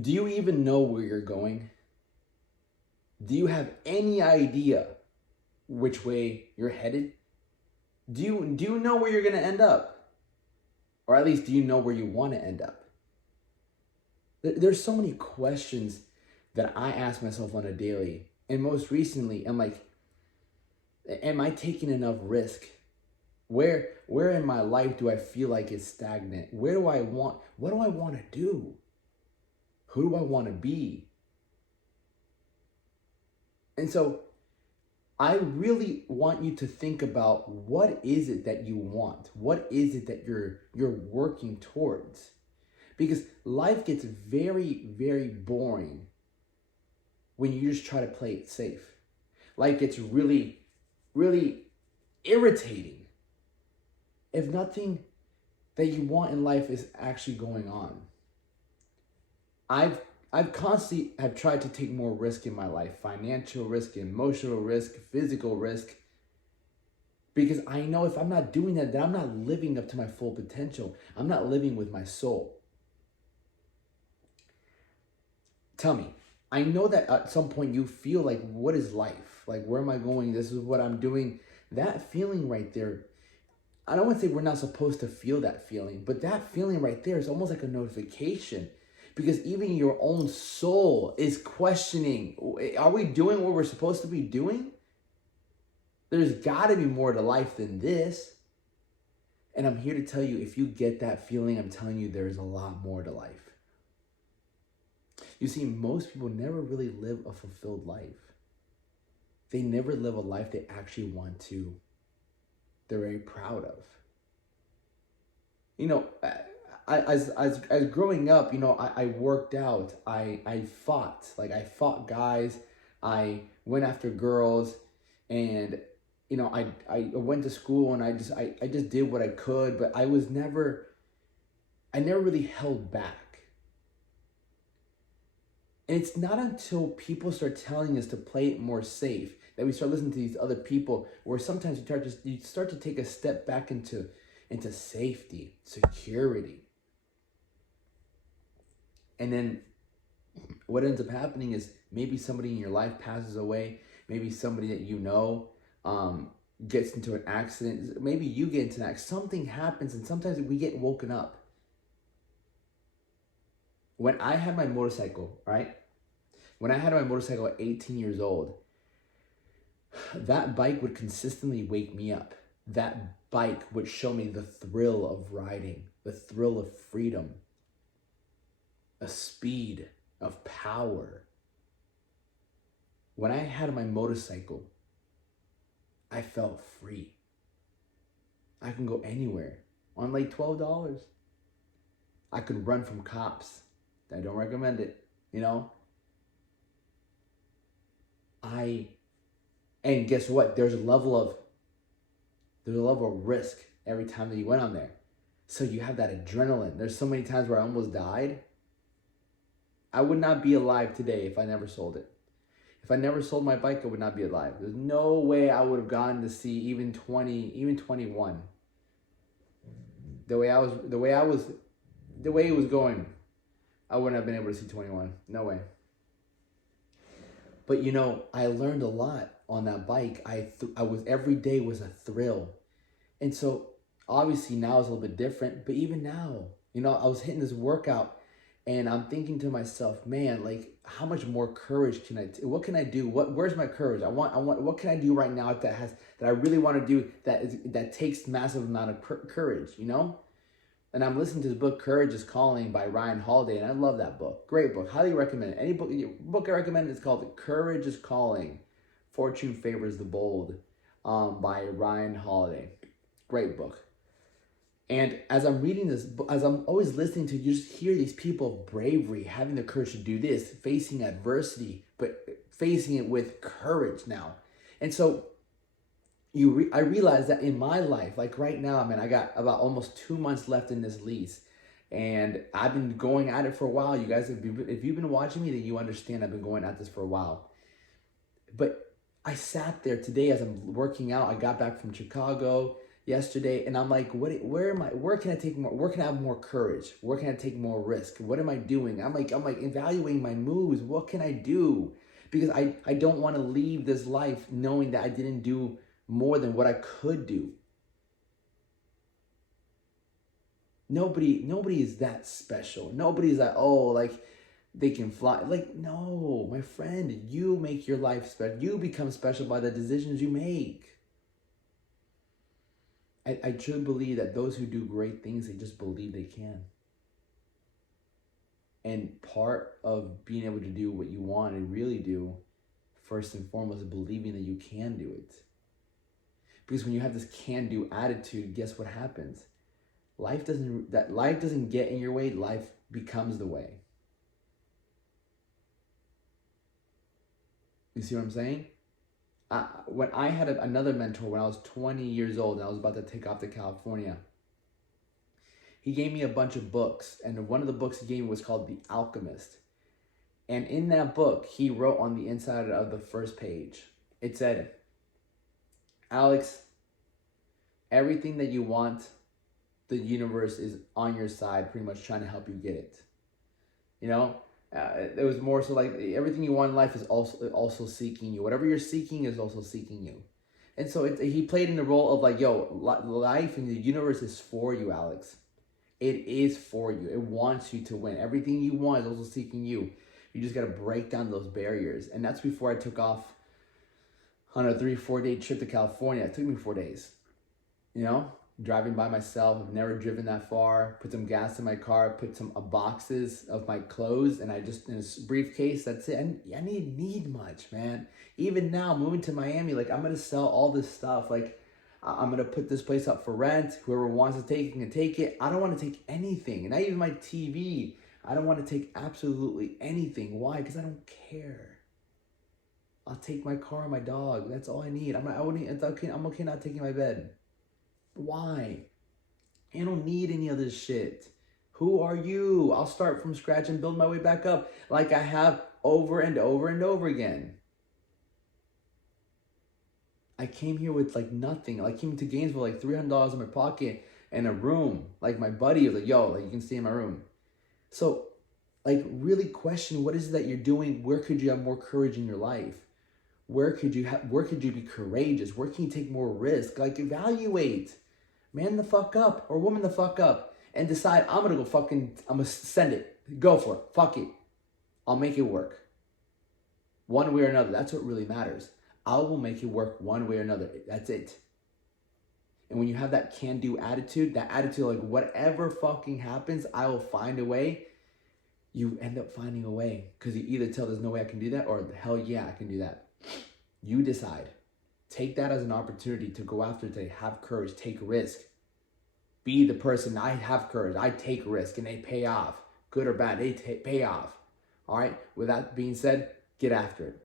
Do you even know where you're going? Do you have any idea which way you're headed? Do you know where you're going to end up? Or at least do you know where you want to end up? There's so many questions that I ask myself on a daily. And most recently, I'm like, am I taking enough risk? Where in my life do I feel like it's stagnant? What do I want to do? Who do I want to be? And so I really want you to think about, what is it that you want? What is it that you're working towards? Because life gets very, very boring when you just try to play it safe. Life gets really, really irritating if nothing that you want in life is actually going on. I've I've constantly have tried to take more risk in my life, financial risk, emotional risk, physical risk, because I know if I'm not doing that, then I'm not living up to my full potential. I'm not living with my soul. Tell me, I know that at some point you feel like, what is life? Like, where am I going? This is what I'm doing. That feeling right there, I don't want to say we're not supposed to feel that feeling, but that feeling right there is almost like a notification, because even your own soul is questioning, are we doing what we're supposed to be doing? There's got to be more to life than this. And I'm here to tell you, if you get that feeling, I'm telling you, there's a lot more to life. You see, most people never really live a fulfilled life. They never live a life they actually want to, they're very proud of. You know, as growing up, you know, I worked out, I fought, like I fought guys, I went after girls, and you know, I went to school, and I just did what I could, but I never really held back. And it's not until people start telling us to play it more safe that we start listening to these other people, where sometimes you start to take a step back into safety, security. And then what ends up happening is, maybe somebody in your life passes away, maybe somebody that you know gets into an accident, maybe you get into an accident, something happens, and sometimes we get woken up. When I had my motorcycle, right? When I had my motorcycle at 18 years old, that bike would consistently wake me up. That bike would show me the thrill of riding, the thrill of freedom, a speed of power. When I had my motorcycle, I felt free. I can go anywhere on like $12. I could run from cops. I don't recommend it, you know? And guess what? There's a level of risk every time that you went on there. So you have that adrenaline. There's so many times where I almost died. I would not be alive today if I never sold it. If I never sold my bike, I would not be alive. There's no way I would have gotten to see even 20, even 21. The way it was going, I wouldn't have been able to see 21. No way. But you know, I learned a lot on that bike. I was, every day was a thrill. And so obviously now it's a little bit different, but even now, you know, I was hitting this workout, and I'm thinking to myself, man, like, how much more courage can what can I do? Where's my courage? What can I do right now that I really want to do, that takes massive amount of courage, you know? And I'm listening to the book, Courage is Calling by Ryan Holiday, and I love that book. Great book. Highly recommend it. Any book I recommend is called Courage is Calling, Fortune Favors the Bold, by Ryan Holiday. Great book. And as I'm reading this, as I'm always listening to, you just hear these people of bravery, having the courage to do this, facing adversity, but facing it with courage now. And so I realized that in my life, like right now, man, I got about almost 2 months left in this lease. And I've been going at it for a while. You guys, if you've been watching me, then you understand I've been going at this for a while. But I sat there today as I'm working out. I got back from Chicago. yesterday, and I'm like, where am I? Where can I take more? Where can I have more courage? Where can I take more risk? What am I doing? I'm like evaluating my moves. What can I do? Because I don't want to leave this life knowing that I didn't do more than what I could do. Nobody is that special. Nobody's like, oh, like they can fly. Like, no, my friend, you make your life special. You become special by the decisions you make. I truly believe that those who do great things, they just believe they can. And part of being able to do what you want and really do, first and foremost, is believing that you can do it. Because when you have this can-do attitude, guess what happens? Life doesn't get in your way, life becomes the way. You see what I'm saying? When I had another mentor when I was 20 years old and I was about to take off to California, he gave me a bunch of books, and one of the books he gave me was called The Alchemist. And in that book, he wrote on the inside of the first page, it said, Alex, everything that you want, the universe is on your side, pretty much trying to help you get it. You know, it was more so like everything you want in life is also seeking you. Whatever you're seeking is also seeking you. And so he played in the role of like, yo, life and the universe is for you, Alex. It is for you. It wants you to win. Everything you want is also seeking you. You just got to break down those barriers. And that's before I took off on a 3-4 day trip to California. It took me 4 days. You know, driving by myself. I've never driven that far. Put some gas in my car. Put some boxes of my clothes, and I just in a briefcase. That's it. I didn't need much, man. Even now, moving to Miami, like I'm gonna sell all this stuff. Like I'm gonna put this place up for rent. Whoever wants to take it can take it. I don't want to take anything, and not even my TV. I don't want to take absolutely anything. Why? Because I don't care. I'll take my car and my dog. That's all I need. I'm okay not taking my bed. Why? I don't need any of this shit. Who are you? I'll start from scratch and build my way back up like I have over and over and over again. I came here with like nothing. I came to Gainesville like $300 in my pocket and a room. Like my buddy was like, yo, like you can stay in my room. So like really question what is it that you're doing? Where could you have more courage in your life? Where could you be courageous? Where can you take more risk? Like evaluate. Man the fuck up or woman the fuck up and decide I'm gonna send it. Go for it. Fuck it. I'll make it work. One way or another. That's what really matters. I will make it work one way or another. That's it. And when you have that can-do attitude, that attitude like whatever fucking happens, I will find a way. You end up finding a way because you either tell there's no way I can do that or hell yeah, I can do that. You decide. Take that as an opportunity to go after it, to have courage, take risk. Be the person, I have courage, I take risk, and they pay off. Good or bad, they pay off. All right? With that being said, get after it.